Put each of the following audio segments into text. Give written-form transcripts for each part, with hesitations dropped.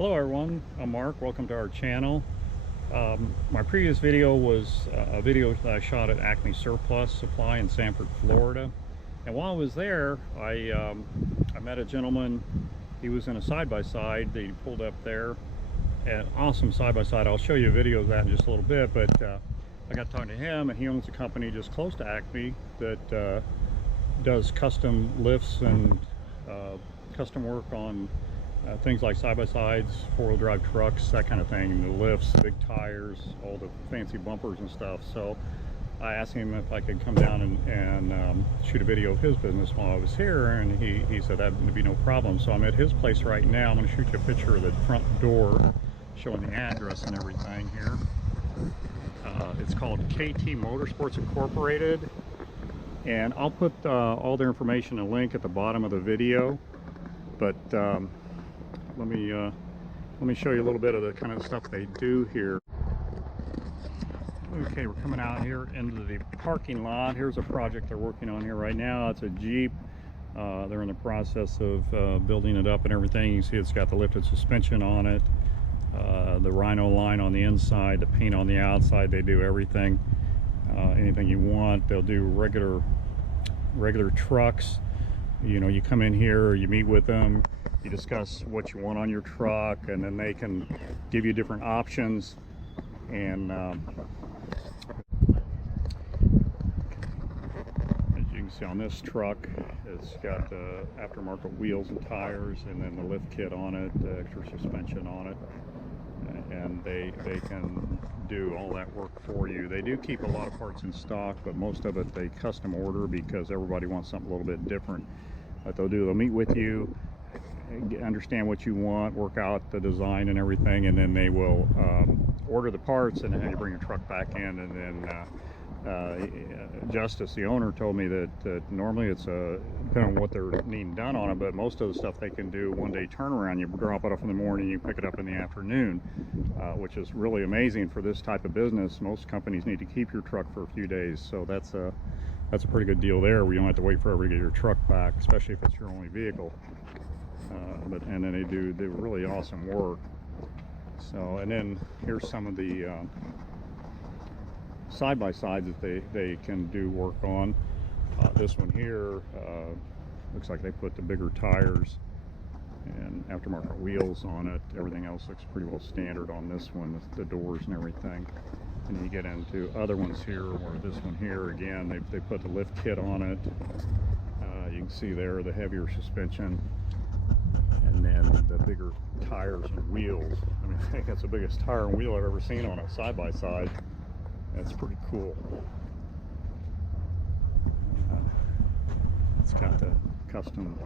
Hello everyone, I'm Mark. Welcome to our channel. My previous video was a video that I shot at Acme Surplus Supply in Sanford, Florida. And while I was there, I met a gentleman. He was in a side-by-side that he pulled up there. An awesome side-by-side. I'll show you a video of that in just a little bit, but I got talking to him, and he owns a company just close to Acme that does custom lifts and custom work on things like side-by-sides, four-wheel drive trucks, that kind of thing, the lifts, big tires, all the fancy bumpers and stuff. So I asked him if I could come down and shoot a video of his business while I was here, and he said that would be no problem. So I'm at his place right now. I'm going to shoot you a picture of the front door showing the address and everything here. It's called KT Motorsports Incorporated, and I'll put all their information and link at the bottom of the video. But let me show you a little bit of the kind of stuff they do here. Okay, we're coming out here into the parking lot. Here's a project they're working on here right now. It's a Jeep. They're in the process of building it up and everything. You see it's got the lifted suspension on it, the Rhino line on the inside, the paint on the outside. They do everything, anything you want. They'll do regular trucks. You know, you come in here, you meet with them, you discuss what you want on your truck, and then they can give you different options. And as you can see on this truck, it's got aftermarket wheels and tires, and then the lift kit on it, the extra suspension on it, and they can do all that work for you. They do keep a lot of parts in stock, but most of it they custom order because everybody wants something a little bit different. What they'll do, they'll meet with you, understand what you want, work out the design and everything, and then they will order the parts and then you bring your truck back in. And then Justice, the owner, told me that normally it's depending on what they're needing done on it, but most of the stuff they can do one day turnaround. You drop it off in the morning, you pick it up in the afternoon, which is really amazing for this type of business. Most companies need to keep your truck for a few days, so that's a pretty good deal there, where you don't have to wait forever to get your truck back, especially if it's your only vehicle. And then they do really awesome work. So, and then here's some of the side-by-sides that they can do work on. This one here looks like they put the bigger tires and aftermarket wheels on it. Everything else looks pretty well standard on this one, the doors and everything. And you get into other ones here, or this one here, again, they put the lift kit on it. You can see there the heavier suspension, and then the bigger tires and wheels. I mean, I think that's the biggest tire and wheel I've ever seen on a side-by-side. That's pretty cool. It's got the custom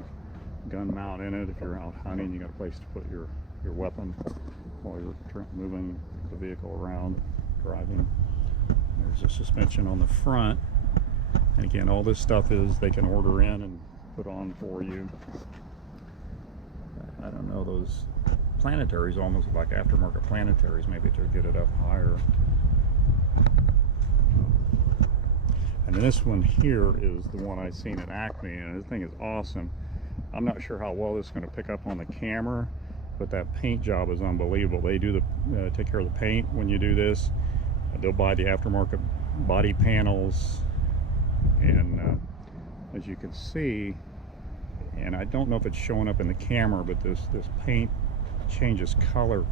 gun mount in it. If you're out hunting, you got a place to put your weapon while you're moving the vehicle around, driving. There's a suspension on the front, and again, all this stuff is they can order in and put on for you. I don't know, those planetaries almost look like aftermarket planetaries, maybe to get it up higher. And this one here is the one I seen at Acme, and this thing is awesome. I'm not sure how well this is going to pick up on the camera, but that paint job is unbelievable. They do take care of the paint when you do this. They'll buy the aftermarket body panels, and as you can see, and I don't know if it's showing up in the camera, but this paint changes color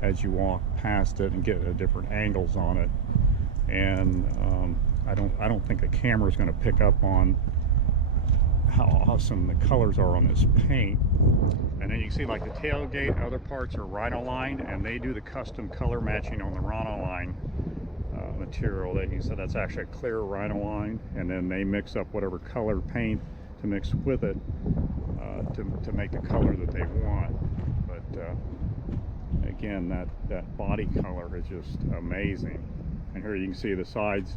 as you walk past it and get different angles on it. And I don't think the camera is going to pick up on how awesome the colors are on this paint. And then you can see like the tailgate, other parts are Rhino line, and they do the custom color matching on the Rhino line material. That you said that's actually a clear Rhino line, and then they mix up whatever color paint to mix with it to make the color that they want. But again, that body color is just amazing. And here you can see the sides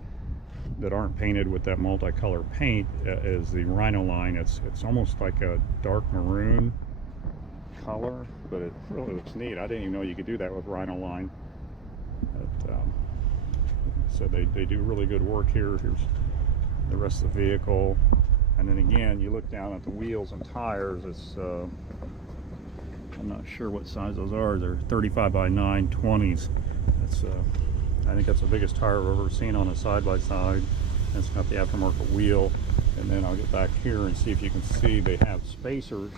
that aren't painted with that multicolor paint is the Rhino line. It's almost like a dark maroon color, but it really looks neat. I didn't even know you could do that with Rhino line. But, so they do really good work here. Here's the rest of the vehicle. And then again, you look down at the wheels and tires. It's I'm not sure what size those are. They're 35 by 9 20s. That's I think that's the biggest tire I've ever seen on a side-by-side. It's got the aftermarket wheel. And then I'll get back here and see if you can see they have spacers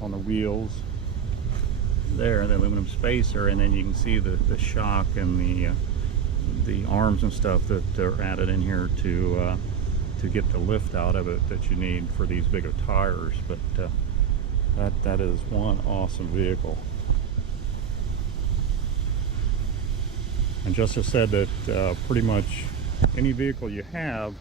on the wheels there, the aluminum spacer, and then you can see the shock and the arms and stuff that are added in here to get the lift out of it that you need for these bigger tires. But that is one awesome vehicle. And Justice said that pretty much any vehicle you have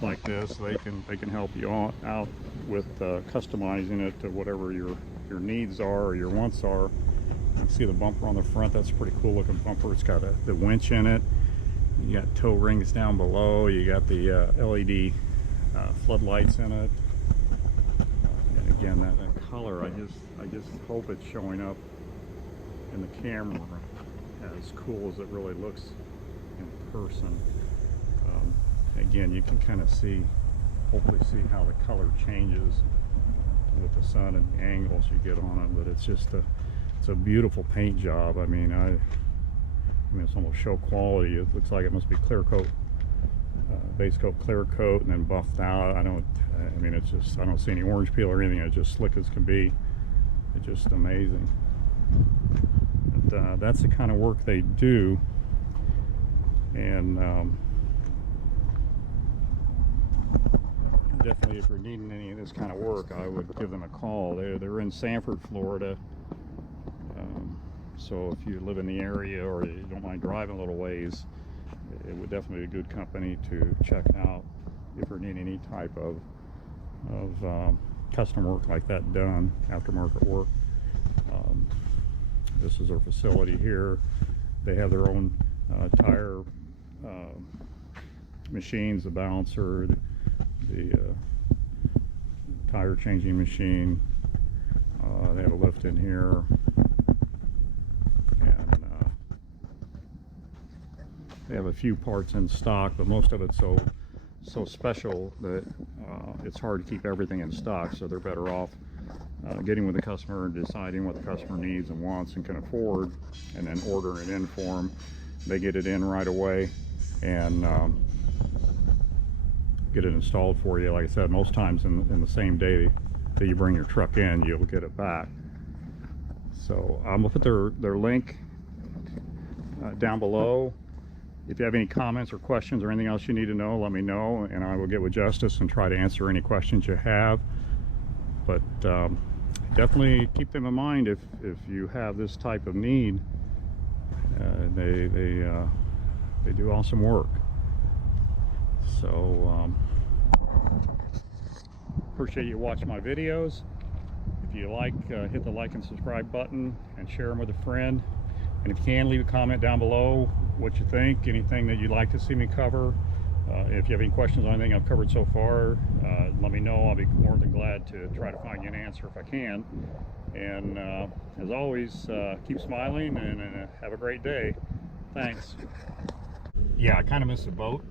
like this, they can help you out with customizing it to whatever your needs are or your wants are. You can see the bumper on the front. That's a pretty cool looking bumper. It's got the winch in it. You got tow rings down below. You got the LED floodlights in it. And again, that color, I just hope it's showing up in the camera as cool as it really looks in person. Again, you can kind of hopefully see how the color changes with the sun and the angles you get on it. But it's a beautiful paint job. I mean, it's almost show quality. It looks like it must be clear coat, base coat, clear coat, and then buffed out. I don't see any orange peel or anything. It's just slick as can be. It's just amazing. But, that's the kind of work they do. And definitely, if you're needing any of this kind of work, I would give them a call. They're in Sanford, Florida. So if you live in the area or you don't mind driving a little ways, it would definitely be a good company to check out if you're needing any type of custom work like that done, aftermarket work. This is their facility here. They have their own tire machines, the balancer, the tire changing machine. They have a lift in here, and they have a few parts in stock, but most of it's so special that it's hard to keep everything in stock. So they're better off getting with the customer and deciding what the customer needs and wants and can afford, and then ordering it in for them. They get it in right away and get it installed for you. Like I said, most times in the same day that you bring your truck in, you'll get it back. So I'm gonna put their link down below. If you have any comments or questions or anything else you need to know, let me know, and I will get with Justice and try to answer any questions you have. But definitely keep them in mind if you have this type of need. They do awesome work. So appreciate you watching my videos. If you like, hit the like and subscribe button and share them with a friend. And if you can, leave a comment down below what you think, anything that you'd like to see me cover. If you have any questions on anything I've covered so far, let me know. I'll be more than glad to try to find you an answer if I can. And as always, keep smiling and have a great day. Thanks. Yeah, I kind of missed the boat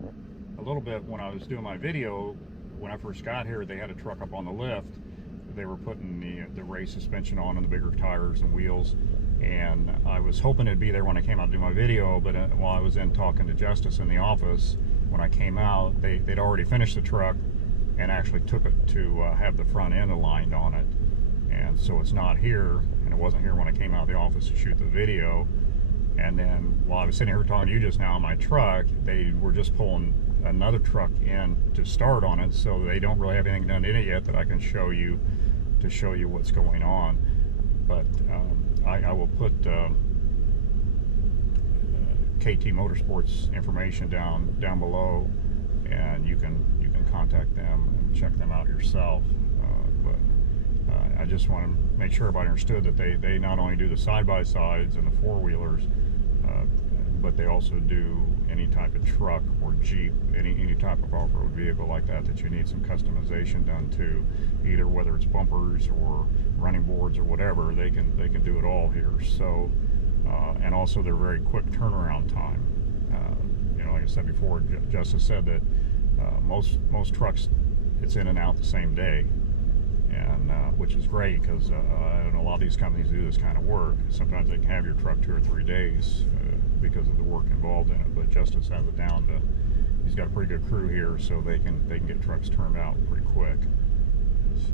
a little bit when I was doing my video. When I first got here, they had a truck up on the lift. They were putting the race suspension on and the bigger tires and wheels. And I was hoping it'd be there when I came out to do my video, but while I was in talking to Justice in the office, when I came out, they'd already finished the truck and actually took it to have the front end aligned on it. And so it's not here, and it wasn't here when I came out of the office to shoot the video. And then while I was sitting here talking to you just now on my truck, they were just pulling another truck in to start on it, so they don't really have anything done in it yet that I can show you to show you what's going on. But I will put KT Motorsports information down below, and you can contact them and check them out yourself. But I just want to make sure everybody understood that they not only do the side-by-sides and the four-wheelers, but they also do any type of truck or Jeep, any type of off-road vehicle like that you need some customization done to, either whether it's bumpers or running boards or whatever. They can do it all here. So and also they're very quick turnaround time. Like I said before, Justice said that most trucks, it's in and out the same day, and which is great because a lot of these companies do this kind of work. Sometimes they can have your truck 2 or 3 days because of the work involved in it. But Justice has it down to, he's got a pretty good crew here, so they can get trucks turned out pretty quick. So